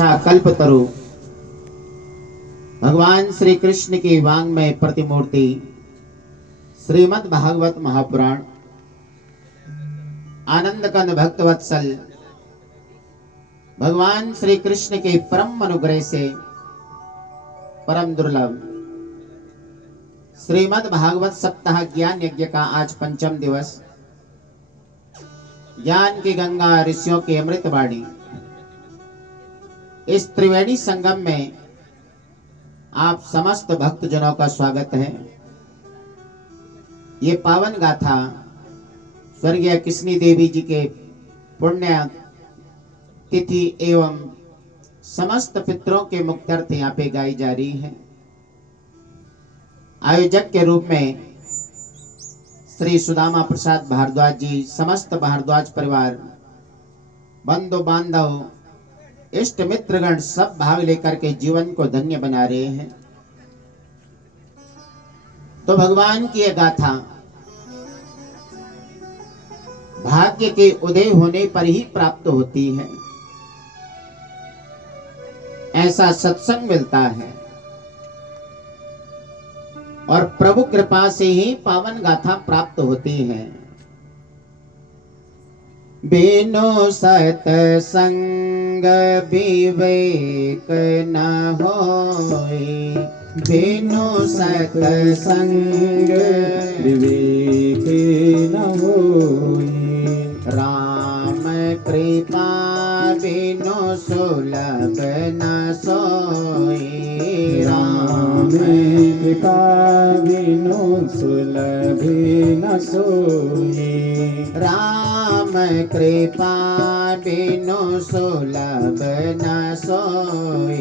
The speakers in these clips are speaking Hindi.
तथा कल्पतरु भगवान श्री कृष्ण की वांग्मय प्रतिमूर्ति श्रीमद् भागवत महापुराण आनंद कंद भक्तवत्सल भगवान श्री कृष्ण के परम अनुग्रह से परम दुर्लभ श्रीमद् भागवत सप्ताह ज्ञान यज्ञ का आज पंचम दिवस। ज्ञान की गंगा ऋषियों की अमृतवाणी इस त्रिवेणी संगम में आप समस्त भक्तजनों का स्वागत है। ये पावन गाथा स्वर्गीय किशनी देवी जी के पुण्य तिथि एवं समस्त पितरों के मुक्त्यर्थ यहाँ पे गाई जा रही है। आयोजक के रूप में श्री सुदामा प्रसाद भारद्वाज जी, समस्त भारद्वाज परिवार, बंधु बांधव, इष्ट मित्रगण सब भाग लेकर के जीवन को धन्य बना रहे हैं। तो भगवान की यह गाथा भाग्य के उदय होने पर ही प्राप्त होती है। ऐसा सत्संग मिलता है और प्रभु कृपा से ही पावन गाथा प्राप्त होती है। बिनु सत्संग विवेक न होय, बिनु सत्संग विवेक न होय, राम कृपा बिनु सुलभ न सोय, राम कृपा बिनु सुलभ न सोय, राम कृपा बिनु सुलभ न सोय,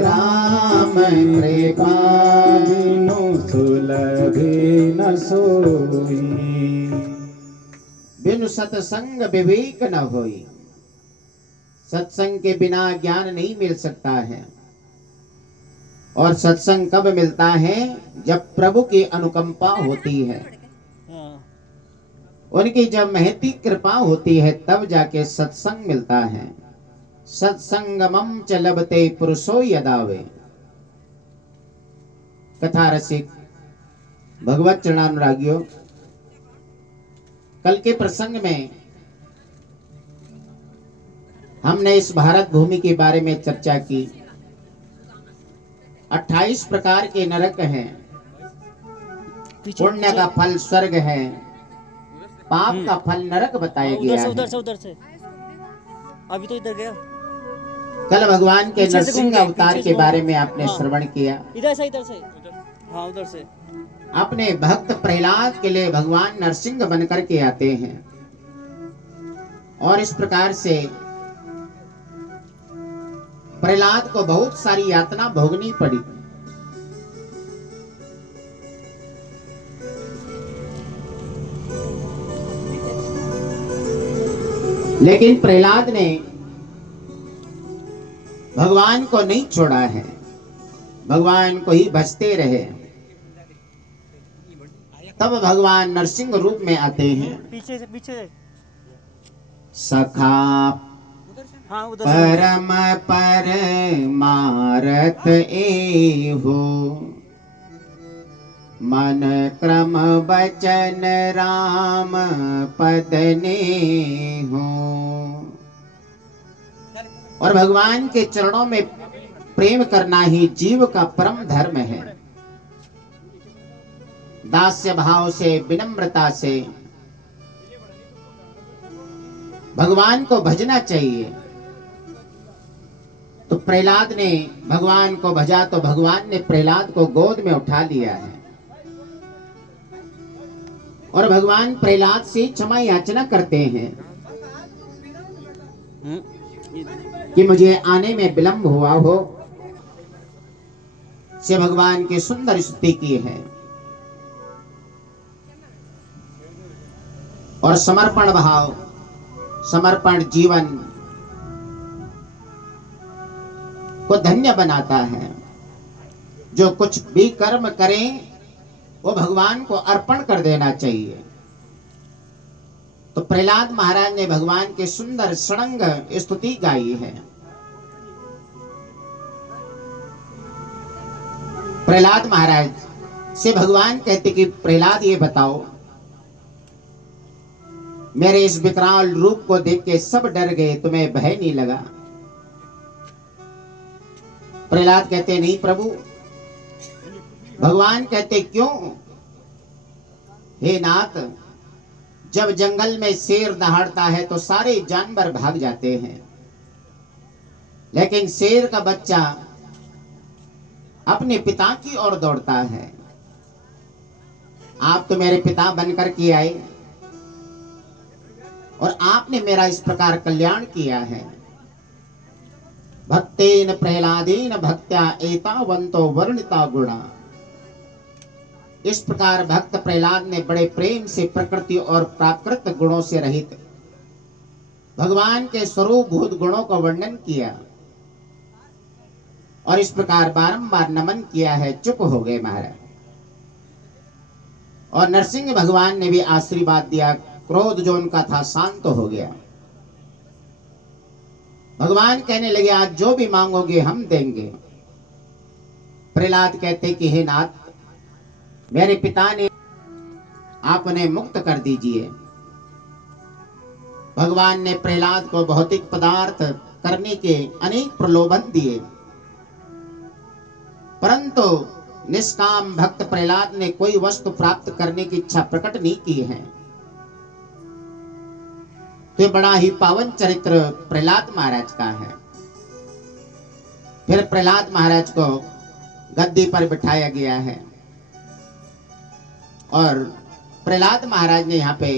राम कृपा बिनु सुलभ न सोय, बिनु सत्संग विवेक न होई। सत्संग के बिना ज्ञान नहीं मिल सकता है। और सत्संग कब मिलता है? जब प्रभु की अनुकंपा होती है, उनकी जब महती कृपा होती है, तब जाके सत्संग मिलता है। सत्संगमं च लभते पुरुषो यदावे। कथा रसिक भगवत चरणानुरागियों, कल के प्रसंग में हमने इस भारत भूमि के बारे में चर्चा की। 28 प्रकार के नरक हैं। पुण्य का फल स्वर्ग है, पाप का फल नरक बताया गया है। उधर से अभी तो इधर गया। कल भगवान के पीछे से घूम नरसिंह के, अवतार पीछे से के घूम बारे के। में आपने हाँ। श्रवण किया। इधर से हाँ उधर से। अपने भक्त प्रहलाद के लिए भगवान नरसिंह बनकर के आते हैं और इस प्रकार से प्रहलाद को बहुत सारी यातना भोगनी पड़ी। लेकिन प्रहलाद ने भगवान को नहीं छोड़ा है, भगवान को ही भजते रहे। तब भगवान नरसिंह रूप में आते हैं। पीछे से सखा हाँ उधर परम परमारथ एहो, मन क्रम वचन राम पद नेहो। और भगवान के चरणों में प्रेम करना ही जीव का परम धर्म है। दास्य भाव से, विनम्रता से भगवान को भजना चाहिए। तो प्रहलाद ने भगवान को भजा तो भगवान ने प्रहलाद को गोद में उठा लिया है और भगवान प्रहलाद से क्षमा याचना करते हैं कि मुझे आने में विलंब हुआ हो। से भगवान की सुंदर स्तुति की है और समर्पण भाव, समर्पण जीवन को धन्य बनाता है। जो कुछ भी कर्म करें वो भगवान को अर्पण कर देना चाहिए। तो प्रहलाद महाराज ने भगवान के सुंदर षडंग स्तुति गाई है। प्रहलाद महाराज से भगवान कहते कि प्रहलाद ये बताओ, मेरे इस विकराल रूप को देख के सब डर गए, तुम्हें भय नहीं लगा? प्रहलाद कहते नहीं प्रभु। भगवान कहते क्यों? हे नाथ, जब जंगल में शेर दहाड़ता है तो सारे जानवर भाग जाते हैं, लेकिन शेर का बच्चा अपने पिता की ओर दौड़ता है। आप तो मेरे पिता बनकर के आए और आपने मेरा इस प्रकार कल्याण किया है। भक्तेन प्रहलादेन भक्त्या एतावंतो वर्णिता गुणा। इस प्रकार भक्त प्रहलाद ने बड़े प्रेम से प्रकृति और प्राकृत गुणों से रहित भगवान के स्वरूप भूत गुणों का वर्णन किया और इस प्रकार बारंबार नमन किया है। चुप हो गए महाराज। और नरसिंह भगवान ने भी आशीर्वाद दिया, क्रोध जो उनका था शांत हो गया। भगवान कहने लगे आज जो भी मांगोगे हम देंगे। प्रहलाद कहते कि हे नाथ, मेरे पिता ने आप उन्हें मुक्त कर दीजिए। भगवान ने प्रहलाद को भौतिक पदार्थ करने के अनेक प्रलोभन दिए, परंतु निष्काम भक्त प्रहलाद ने कोई वस्तु प्राप्त करने की इच्छा प्रकट नहीं की है। तो बड़ा ही पावन चरित्र प्रहलाद महाराज का है। फिर प्रहलाद महाराज को गद्दी पर बिठाया गया है और प्रहलाद महाराज ने यहाँ पे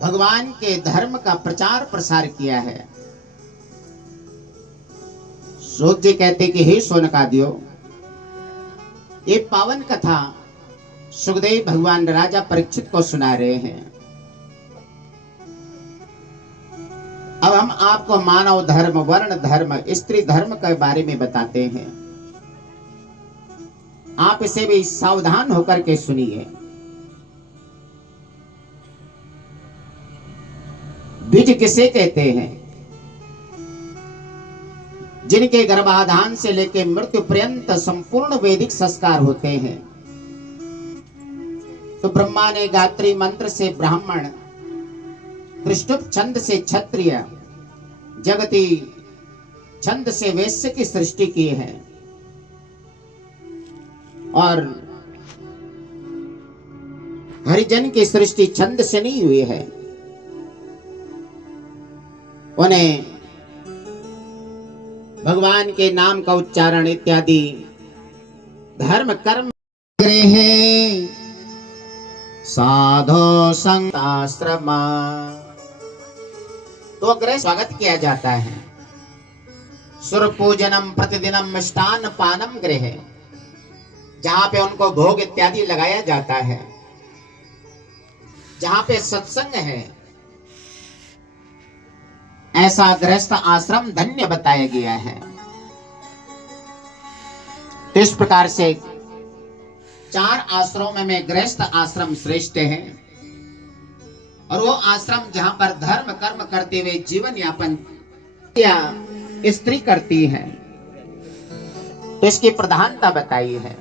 भगवान के धर्म का प्रचार प्रसार किया है। सूत जी कहते कि हे सोनकादियो, ये पावन कथा सुखदेव भगवान राजा परीक्षित को सुना रहे हैं। अब हम आपको मानव धर्म, वर्ण धर्म, स्त्री धर्म के बारे में बताते हैं। आप इसे भी सावधान होकर के सुनिए। द्विज किसे कहते हैं? जिनके गर्भाधान से लेकर मृत्यु पर्यंत संपूर्ण वैदिक संस्कार होते हैं। तो ब्रह्मा ने गायत्री मंत्र से ब्राह्मण, त्रिष्टुप छंद से क्षत्रिय, जगती छंद से वैश्य की सृष्टि की है और हरिजन की सृष्टि छंद से नहीं हुई है। उन्हें भगवान के नाम का उच्चारण इत्यादि धर्म कर्म गृहे साधो संताश्रम, तो गृह स्वागत किया जाता है। सुर पूजनम प्रतिदिनम मिष्टान पानम गृह, जहां पे उनको भोग इत्यादि लगाया जाता है, जहां पे सत्संग है, ऐसा गृहस्थ आश्रम धन्य बताया गया है। इस प्रकार से 4 आश्रमों में गृहस्थ आश्रम श्रेष्ठ है और वो आश्रम जहां पर धर्म कर्म करते हुए जीवन यापन या स्त्री करती है, तो इसकी प्रधानता बताई है।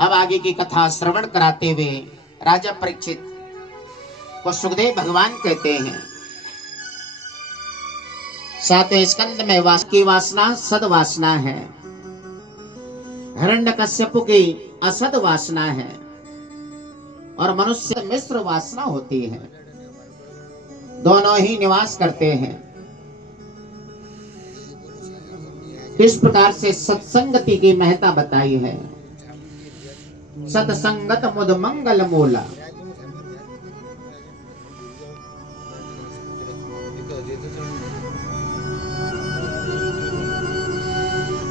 अब आगे की कथा श्रवण कराते हुए राजा परीक्षित को सुखदेव भगवान कहते हैं, 7वें स्कंद में की वासना सद वासना है, हिरण्यकश्यप की असद वासना है और मनुष्य मिश्र वासना होती है। दोनों ही निवास करते हैं। इस प्रकार से सत्संगति की महत्ता बताई है। सत्संगत मुद मंगल मूला।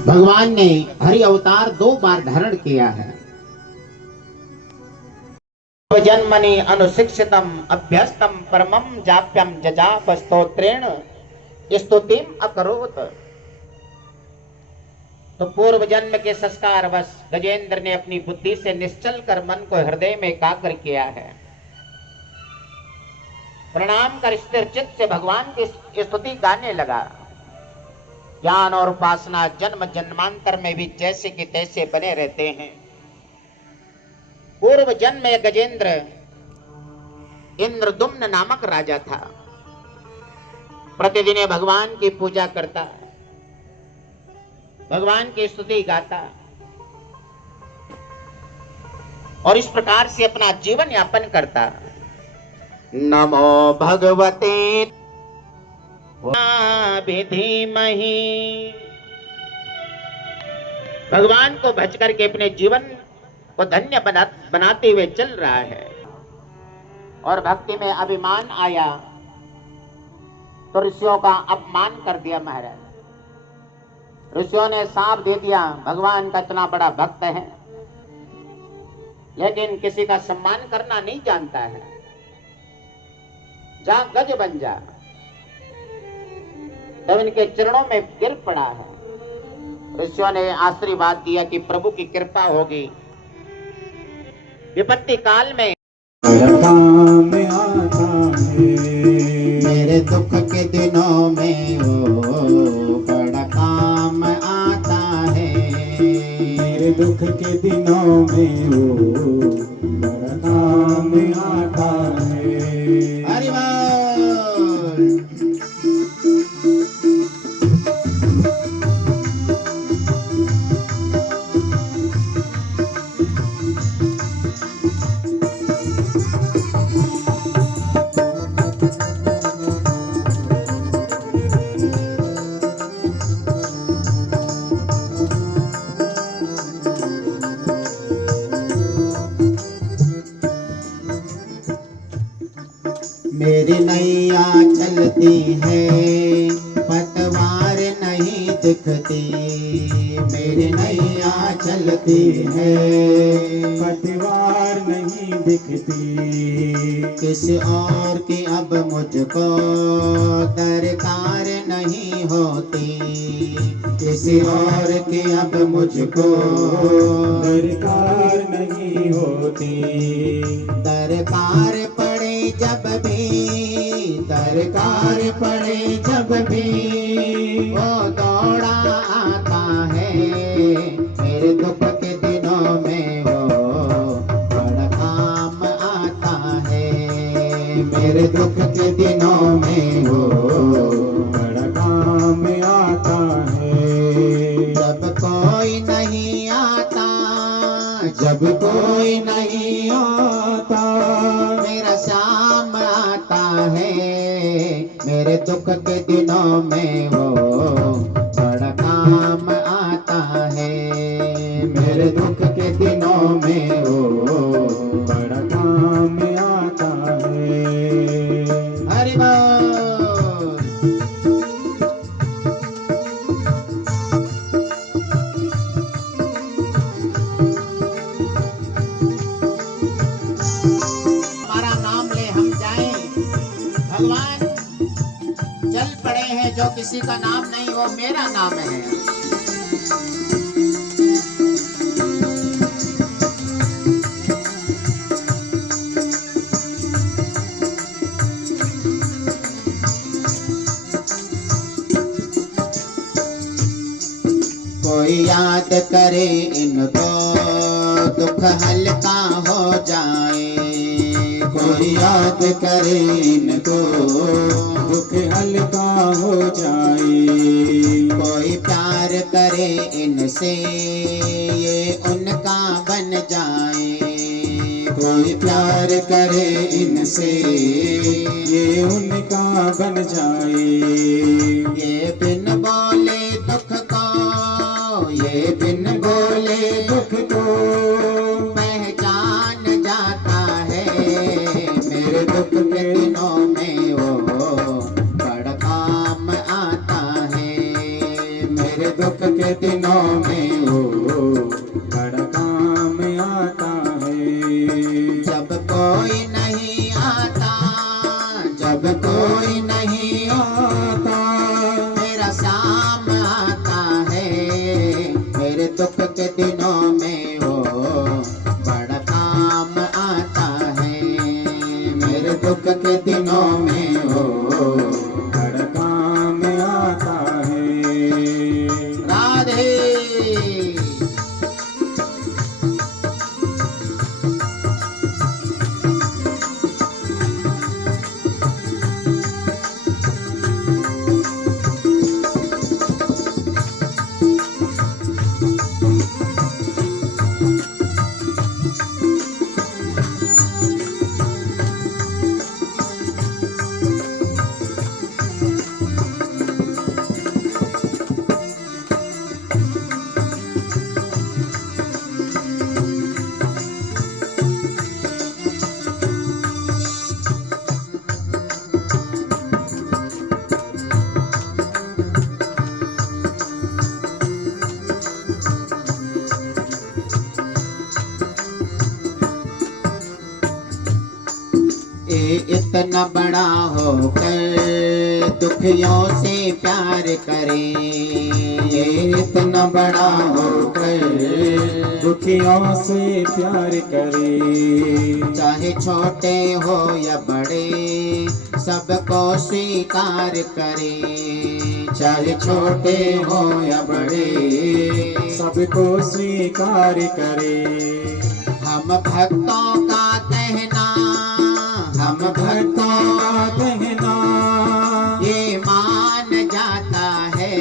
भगवान ने हरि अवतार 2 बार धारण किया है। जन्मनि अनुशिक्षितम अभ्यस्तम परमम जाप्यम जजाप स्तोत्रेण स्तुतिम अकरोत। तो पूर्व जन्म के संस्कार वश गजेंद्र ने अपनी बुद्धि से निश्चल कर मन को हृदय में एकाग्र किया है। प्रणाम कर स्थिर चित्त से भगवान की स्तुति गाने लगा। ज्ञान और उपासना जन्म जन्मांतर में भी जैसे कि तैसे बने रहते हैं। पूर्व जन्म में गजेंद्र इंद्रदुम्न नामक राजा था। प्रतिदिन भगवान की पूजा करता, भगवान की स्तुति गाता और इस प्रकार से अपना जीवन यापन करता। नमो भगवते विधिमहि। भगवान को भज करके अपने जीवन को धन्य बनाते हुए चल रहा है। और भक्ति में अभिमान आया तो ऋषियों का अपमान कर दिया महाराज। ऋषियों ने साफ दे दिया भगवान का इतना बड़ा भक्त है लेकिन किसी का सम्मान करना नहीं जानता है, जा गज बन जा। तब इनके चरणों में गिर पड़ा है। ऋषियों ने आशीर्वाद दिया कि प्रभु की कृपा होगी। विपत्ति काल में काम आता है, मेरे दुख के दिनों में वो बड़ा काम आता है। मेरे दुख के दिनों में वो बड़ा काम आता है। हरि बोल। मेरी नैया चलती है पतवार नहीं दिखती। मेरी नैया चलती है पतवार नहीं दिखती। किसी और की अब मुझको दरकार नहीं होती। किसी और की अब मुझको दरकार नहीं होती। दरकार पड़े जब भी, दरकार पड़े जब भी वो दौड़ा आता है। मेरे दुख के दिनों में वो बड़ा काम आता है। मेरे दुख के दिनों में वो बड़ा काम आता है। जब कोई नहीं आता, जब कोई नहीं आता मेरा शाम आता है। मेरे दुख के दिनों में वो बड़ा काम आता है। मेरे दुख के दिनों में वो बड़ा काम आता है। हरि बोल। हमारा नाम ले हम जाएं, भगवान चल पड़े हैं। जो किसी का नाम नहीं वो मेरा नाम है। कोई याद करे इनको दुख हल्का हो जाए। कोई याद करे इनको दुख हल्का हो जाए। कोई प्यार करे इनसे ये उनका बन जाए। कोई प्यार करे इनसे ये उनका बन जाए। ये बिन बोले दुख को, ये बिन बोले दुख को पहचान जाता है। मेरे दुख के दिनों में वो बड़ा काम आता है। मेरे दुख के दिनों में वो बड़ा काम आता है। जब कोई नहीं आता, जब कोई नहीं आता मेरा शाम आता है। मेरे दुख के दिनों में वो बड़ा काम आता है। मेरे दुख के दिनों में वो बड़ा काम आता है। दुखियों से प्यार करे। ये इतना बड़ा होकर दुखियों से प्यार करे। चाहे छोटे हो या बड़े सबको स्वीकार करे। चाहे छोटे हो या बड़े सबको स्वीकार करे। हम भक्तों का कहना, हम भक्तों का कहना ये मान जाता है।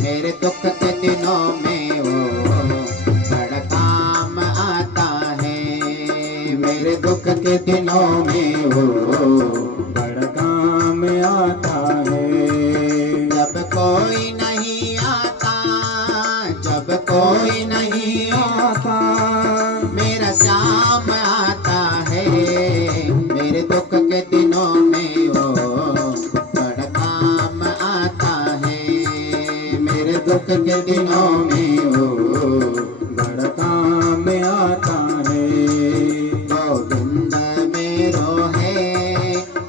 मेरे दुख के दिनों में वो बड़ा काम आता है। मेरे दुख के दिनों में वो बड़ा काम आता है। जब कोई नहीं आता, जब कोई नहीं आता मेरा श्याम आता है। मेरे दुख के दिनों में वो बड़ा काम आता है। मेरे दुख के दिनों में वो बड़ा काम आता है। गोविंद मेरो है,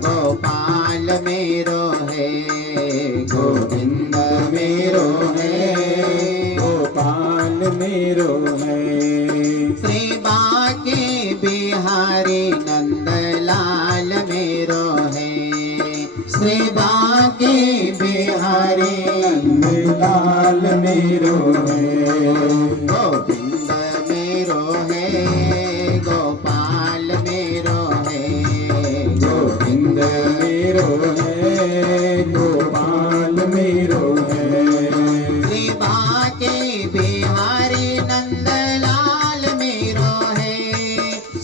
गोपाल मेरो है। गोविंद मेरो है, गोपाल मेरो है। श्री बाके बिहारी नंदलाल मेरो है। श्री बाके बिहारी नंदलाल मेरो है। गोविंद मेरो है, गोपाल मेरो है। गोविंद मेरो है, गोपाल मेरो है। श्री बाके बिहारी नंदलाल मेरो है।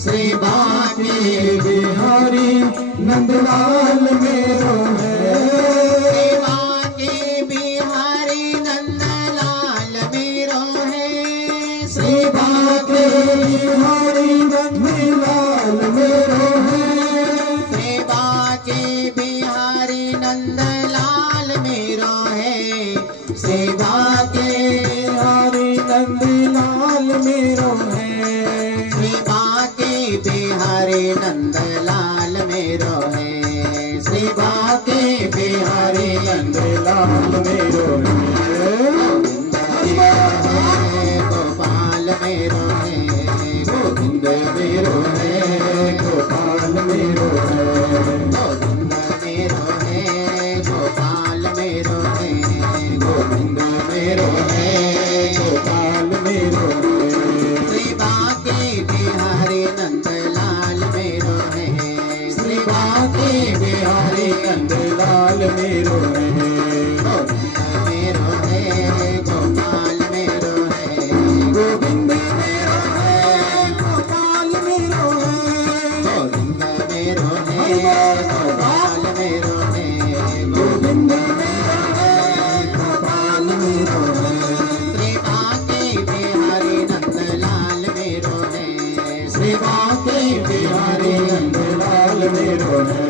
श्री बाके बिहारी नंदलाल मेरो है। श्री बाके बिहारी नंदलाल मेरो है। श्री बाके बिहारी नंदलाल मेरो है। श्री बाके बिहारी नंदलाल मेरो है। श्री बाके बिहारी नंदलाल मेरो है। श्री बाके बिहारी नंदलाल मेरो है। श्री बाके बिहारी नंदलाल मेरो है। गोविंद मेरो है, गोपाल मेरो है। गोविंद मेरो है, गोपाल मेरो है। गोविंद मेरो है, गोपाल मेरो है। गोविंद मेरो है, गोपाल मेरो है। श्री बाके बिहारी नंदलाल मेरो है। श्री बाके बिहारी नंदलाल मेरो है। गोविंद मेरो है, गोपाल मेरो है। गोविंद मेरो है, गोपाल मेरो है। गोविंद मेरो है, गोपाल मेरो है। गोविंद मेरो है, गोपाल मेरो है। श्री बाके बिहारी नंदलाल मेरो है। श्री बाके बिहारी नंदलाल मेरो है।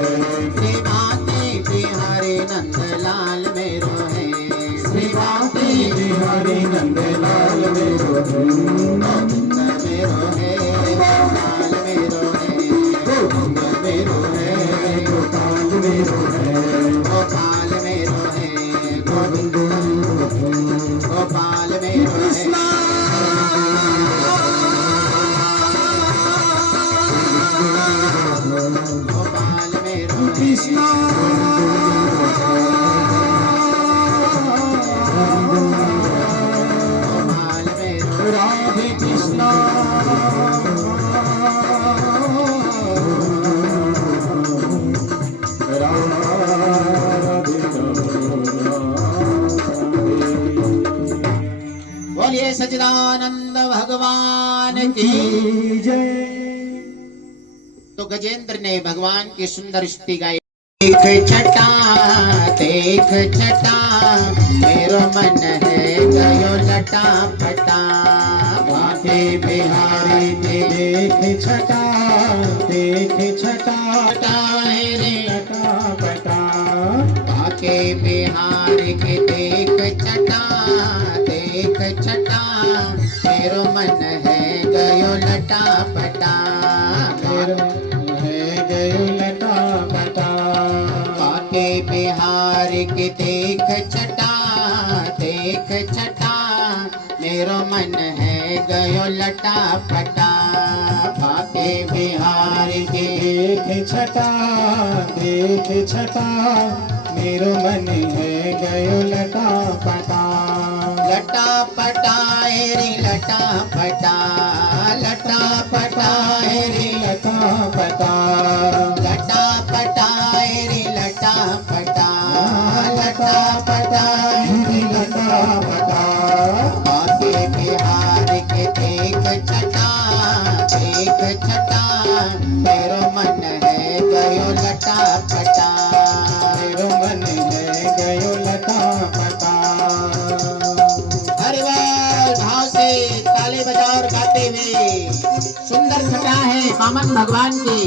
श्री बाके बिहारी नंदलाल मेरो है। श्री बाके बिहारी नंदलाल मेरो है। गोविंद मेरो है, गोपाल मेरो है। गोविंद मेरो है, गोपाल मेरो है। गोपाल मेरो है, गोविंद मेरो है। गोपाल मेरो है। गोपाल मेरो है। कृष्णा गोपाल मेरो राधे कृष्णा राधे बोलिए सच्चिदानंद भगवान की। की जय। तो गजेंद्र ने भगवान की सुंदर स्तुति गाई। देख छटा, देख छटा, मेरो मन है गयो लटा फटा। बाके बिहारी के देख छटा, देख छटा फटा है रे छटा बटा। बाके बिहार के देख छटा, देख छटा, मेरो मन है गयो लटा फटा। मेरो है गयो लटा बटा। बाके बिहार के देख छटा मेरो मन है गयो लटा पटा बाके बिहार के देख छटा मेरो मन है गयो लटा पटा रे लटा पटा रे लटा पटा रे लटा पटा रे लटा पटा बाके बिहार के देख छटा मेरो मन है गयो लटा पटा मेरो मन है गयो लटा पटा हरे बोल भाव से ताली बजाओ और गाते हुए सुंदर छटा है वामन भगवान की।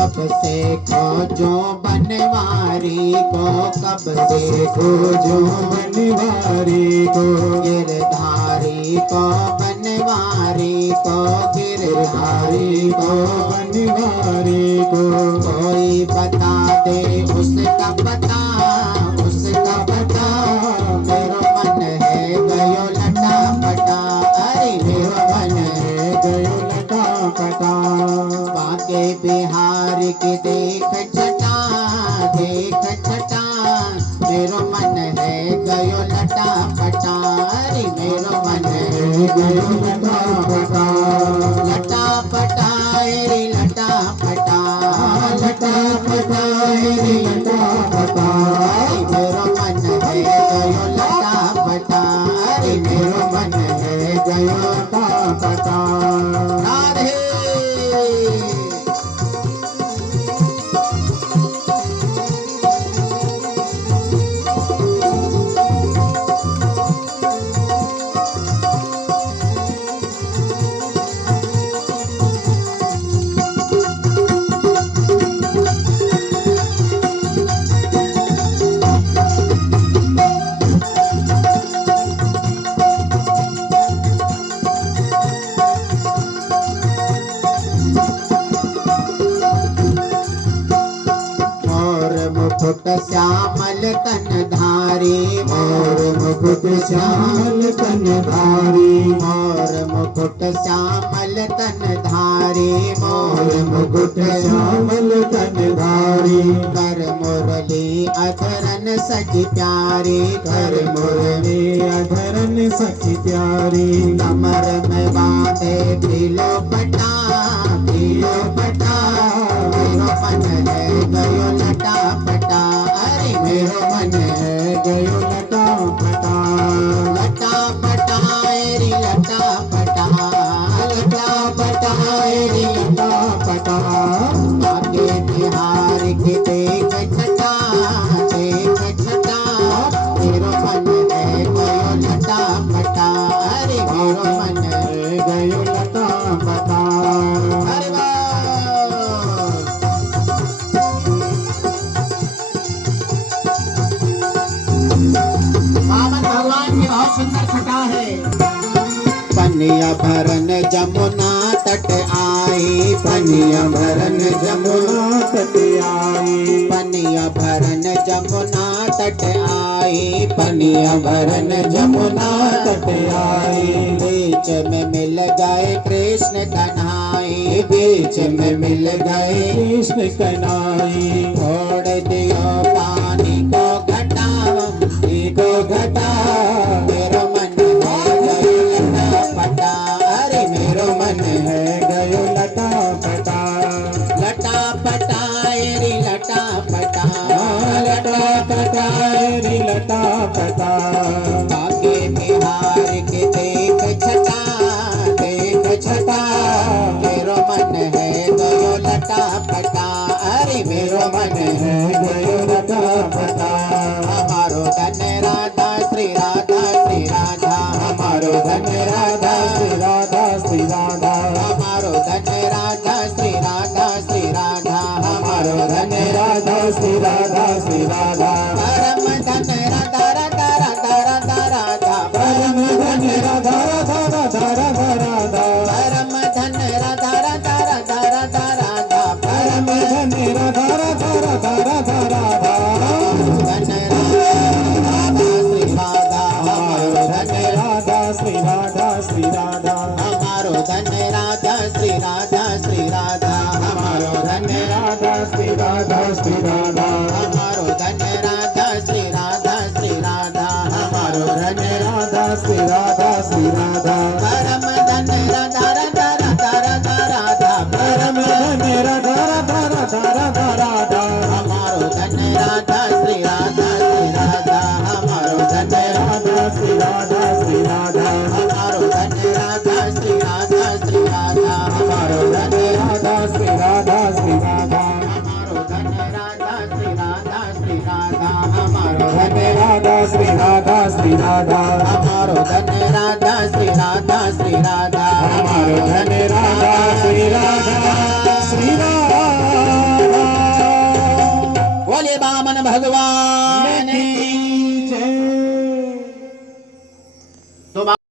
कब से खोजो बनवारी को कब से खोजो बनवारी को गिरधारी को बनवारी को गिरधारी को बनवारी को कोई बता दे उसका पता मेरो मन है गयो लटा पटा अरे मेरो मन है गयो लटा पटा बाके बिहार के देख छटा मेरो मन है गयो लटा पटा अरे मेरो मन है गयो लटा पटा रे लटा पटा रे लटा पटा मेरो मन है गयो लटा पटा अरे मेरो मन है गयो लटा पटा राधे। मुकुट श्यामल तन धारी मोर मुकुट श्यामल तन धारी मोर मुकुट श्यामल तन धारी मोर मुकुट श्यामल तन धारी कर मुरली अधरन सखी प्यारी कर मुरली अधरन सखी प्यारी कमर में बांधे पीलो पटा मेरो मन है गयो लटा पटा अरे मेरो मन है गयो लटा पटा रे लटा पटा रे लटा पटा बाके बिहार के देख छटा मेरो मन है गयो लटा पटा अरे मेरो मन है गयो लटा पटा हरे बोल। वामन भगवान की बहुत सुंदर छटा है। पनिया भरन जमुना तट आई पनिया भरन जमुना तट आई पनिया भरन जमुना तट आई पनिया भरन जमुना तट आई बीच में मिल गए कृष्ण कन्हाई बीच में मिल गए कृष्ण कन्हाई छोड़ दियो पानी को घटा मेरो मन है गयो लटा पटा अरे मेरो मन है गयो लटा पटा रे लटा पटा रे लटा पटा बाके बिहार के देख छटा मेरो रटा फटा अरे मेरो मन है गयो रटा फटा हमारो धन राधा श्री राधा श्री राधा हमारो धन राधा श्री राधा श्री राधा हमारो धन राधा श्री राधा श्री राधा हमारो धन राधा श्री राधा श्री राधा परम धन राधा राधा राधा राधा राधा परम धन राधा राधा राधा राधा राधा परम धन राधा राधा राधा राधा राधा परम धन राधा राधा राधा राधा राधा धन राधा श्री राधा श्री राधा हमारो धन राधा श्री राधा श्री राधा हमारो धन राधा श्री राधा श्री राधा हमारो धन राधा श्री राधा श्री राधा हमारो धन राधा श्री राधा श्री राधा परम धन राधा राधा राधा राधा राधा परम धन राधा राधा राधा राधा राधा हमारो धन राधा श्री राधा श्री राधा हमारो धन राधा श्री राधा श्री राधा हमारो धन राधा श्री राधा श्री राधा हमारो धन राधा श्री राधा श्री राधा हमारो धन राधा श्री राधा श्री राधा हमारो धन राधा श्री राधा श्री राधा हमारो धन राधा श्री राधा श्री राधा हमारो धन राधा श्री राधा श्री राधा बोले बामन भगवान